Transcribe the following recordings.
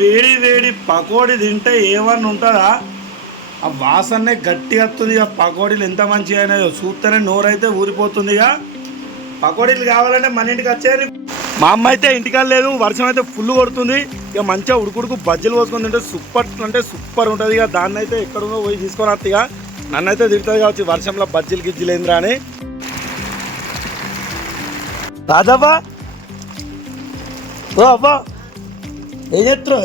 వేడి వేడి పకోడీ తింటే ఏమన్నా ఉంటుందా? ఆ వాసనే గట్టిగా వస్తుంది. ఆ పకోడీలు ఎంత మంచిగా అయినాయో చూస్తేనే నోరైతే ఊరిపోతుంది. ఇక పకోడీలు కావాలంటే మన ఇంటికి వచ్చేది. మా అమ్మ అయితే ఇంటికి లేదు, వర్షం అయితే ఫుల్ కొడుతుంది. ఇక మంచిగా ఉడుకుడుకు బజ్జీలు పోసుకొని తింటే సూపర్ అంటే సూపర్ ఉంటుంది. ఇక దాన్ని అయితే ఎక్కడుందో పోయి తీసుకొని వస్తా. ఇక నన్ను అయితే తిడుతుంది కావచ్చు వర్షంలో బజ్జీలు గిజ్జీలు ఏంద్రా అని. రాజవ్వా ఓ అవ్వా ఏం చేస్తారు?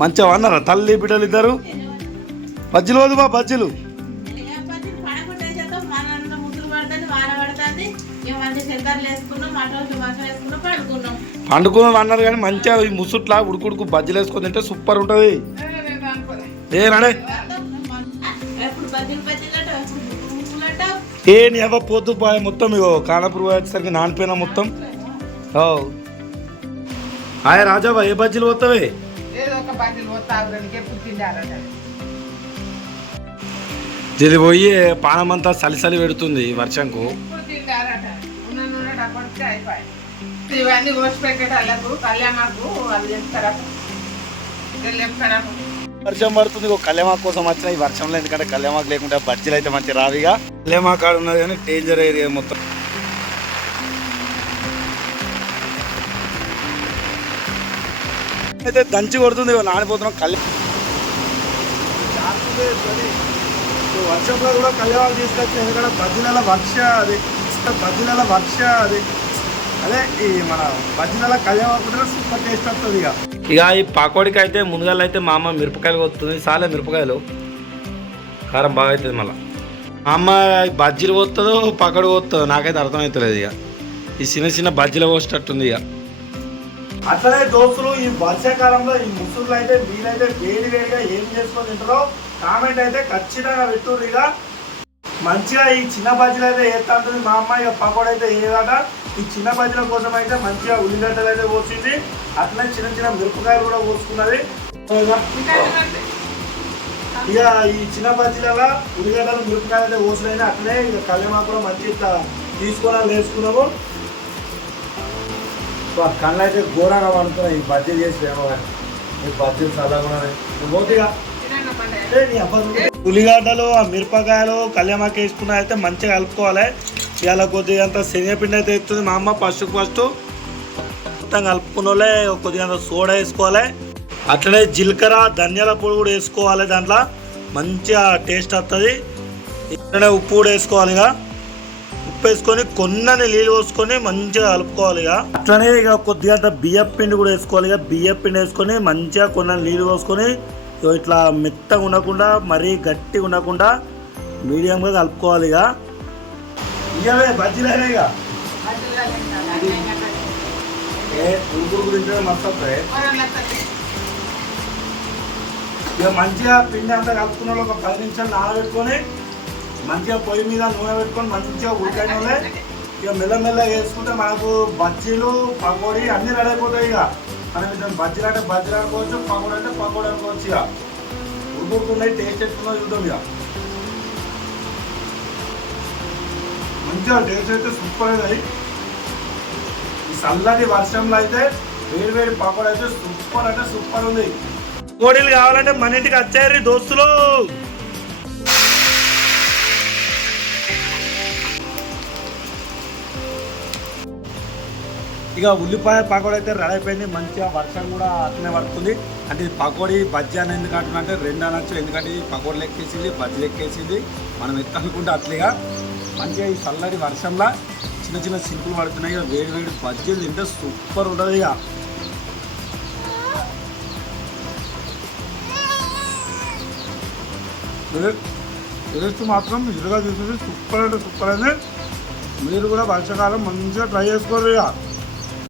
మంచిగా అన్నారా తల్లి బిడ్డలు ఇద్దరు? బజ్జీలు వద్దు బా బజ్జీలు. పండుకున్నాం అన్నారు కానీ మంచిగా ఈ ముసుట్లా ఉడుకుడుకు బజ్జీలు వేసుకొని తింటే సూపర్ ఉంటుంది. ఏ నడే ఏ నీ అవ్వ పొద్దు మొత్తం ఇగో కానపూర్ వచ్చేసరికి నానిపోయినా మొత్తం. హాయ్ రాజావా ఏ బజ్జీలు పోతావే? ఇది పోయి పానమంతా సలిసలి పెడుతుంది వర్షంకు. వర్షం పడుతుంది కళ్యామాకు కోసం వచ్చిన ఈ వర్షంలో. ఎందుకంటే కళ్యామాకు లేకుంటే బజ్జీలు అయితే మంచి రావిగా. కళ్యామాకు ఆడ ఉన్నది కానీ డేంజర్ ఏరియా మొత్తం. అయితే దంచి కొడుతుంది నానిపోతున్నాం. వర్షంలో కూడా కళ్యాణాలు తీసుకొచ్చి ఎందుకంటే బజ్జీల వర్ష అది అదే ఈ మన బజ్జీల కళ్యాణ సూపర్ టేస్ట్ వస్తుంది. ఇక ఈ పకోడీకి అయితే ముందుగా అయితే మా అమ్మ మిరపకాయలు కొడుతుంది. సాలే మిరపకాయలు కారం బాగా అవుతుంది. మళ్ళీ మా అమ్మ బజ్జీలు పోతుందో పకోడీ పోతుందో నాకైతే అర్థమవుతలేదు. ఇక ఈ చిన్న చిన్న బజ్జీలు పోసేటట్టుంది. ఇక అట్లనే దోస్తులు ఈ వర్షాకాలంలో ఈ ముసుగులు అయితే మీరైతే వేడి వేడిగా ఏం చేసుకొని తింటారో కామెంట్ అయితే ఖచ్చితంగా పెట్టుర్రు. ఇక మంచిగా ఈ చిన్న బజ్జీలు అయితే వేస్తా ఉంటుంది మా అమ్మ. ఇక పకోడీ అయితే వేయదట. ఈ చిన్న బజ్జీల కోసం అయితే మంచిగా ఉల్లిగడ్డలు అయితే పోసింది. అట్లనే చిన్న చిన్న మిరపకాయలు కూడా పోసుకున్నది. ఇక ఈ చిన్న బజ్జీలలో ఉల్లిగడ్డలు మిరపకాయలు అయితే పోసినాయి. అట్లనే ఇక కళ్యామాకు కూడా మంచిగా తీసుకొని వేసుకున్నాము. కళ్ళు అయితే ఘోరంగా పడుతున్నాయి ఈ బజ్జీలు చేసి ఏమో కానీ ఈ బజ్జీలు చల్లగా పోతిగా. ఉల్లిగడ్డలు ఆ మిరపకాయలు కళ్యామాకు వేసుకున్న అయితే మంచిగా కలుపుకోవాలి. ఇవాళ కొద్దిగా అంత శనగపిండి అయితే ఎత్తుంది మా అమ్మ. ఫస్ట్ మొత్తం కలుపుకున్న వాళ్ళే కొద్దిగా అంత సోడా వేసుకోవాలి. అట్లనే జీలకర్ర ధనియాల పొడి కూడా వేసుకోవాలి. దాంట్లో మంచిగా టేస్ట్ వస్తుంది. ఇట్లనే ఉప్పు కూడా వేసుకోవాలి. ఇక ఉప్పు వేసుకొని కొన్ని నీళ్ళు పోసుకొని మంచిగా కలుపుకోవాలి. ఇక అట్లనే ఇక కొద్దిగా అంత బియ్యం పిండి కూడా వేసుకోవాలి. ఇక బియ్యం పిండి వేసుకొని మంచిగా కొన్ని నీళ్ళు పోసుకొని ఇట్లా మెత్తగా ఉండకుండా మరీ గట్టిగా ఉండకుండా మీడియంగా కలుపుకోవాలి. ఇక ఇవే బజ్జీలు అయినా ఇక ఉడుకుడు గురించి మస్తు వస్తాయి. ఇక మంచిగా పిండి అంతా కలుపుకున్న ఒక 10 నిమిషాలు నానబెట్టుకొని మంచిగా పొయ్యి మీద నూనె పెట్టుకొని మంచిగా ఉడకైన ఇక మెల్లమెల్లగా వేసుకుంటే మనకు బజ్జీలు పకోడీ అన్నీ రెడీ అయిపోతాయి. ఇక మనం బజ్జీలు అంటే బజ్జీలు అనుకోవచ్చు, పకోడీ అంటే పకోడీ అనుకోవచ్చు. ఇక ఉడుకుతున్నాయి టేస్ట్ ఎట్లుందో చూద్దాం. ఇక మంచిగా టేస్ట్ అయితే సూపర్ అయింది. ఈ చల్లటి వర్షంలో అయితే వేడి వేడి పకోడీ అయితే సూపర్ అంటే సూపర్ ఉంది. పకోడీలు కావాలంటే మన ఇంటికి వచ్చారు దోస్తులు. ఇక ఉల్లిపాయ పకోడీ అయితే రెడీ అయిపోయింది. మంచిగా వర్షం కూడా అట్లనే పడుతుంది. అంటే ఇది పకోడీ బజ్జీ అని ఎందుకు అంటున్నా అంటే 2 అనొచ్చు. ఎందుకంటే ఇది పకోడీలు ఎక్కేసింది బజ్జీలు ఎక్కేసింది. మనం ఎక్కనుకుంటే అట్లేగా మంచిగా ఈ చల్లటి వర్షంలో చిన్న చిన్న సింపుల్ పడుతున్నాయి. ఇక వేడి వేడి బజ్జీలు తింటే సూపర్ ఉంటుంది. ఇక టేస్ట్ మాత్రం ఇరుగా తీసేది సూపర్ అంటే సూపర్ అయింది. మీరు కూడా వర్షాకాలం మంచిగా ట్రై చేసుకోరు. ఇక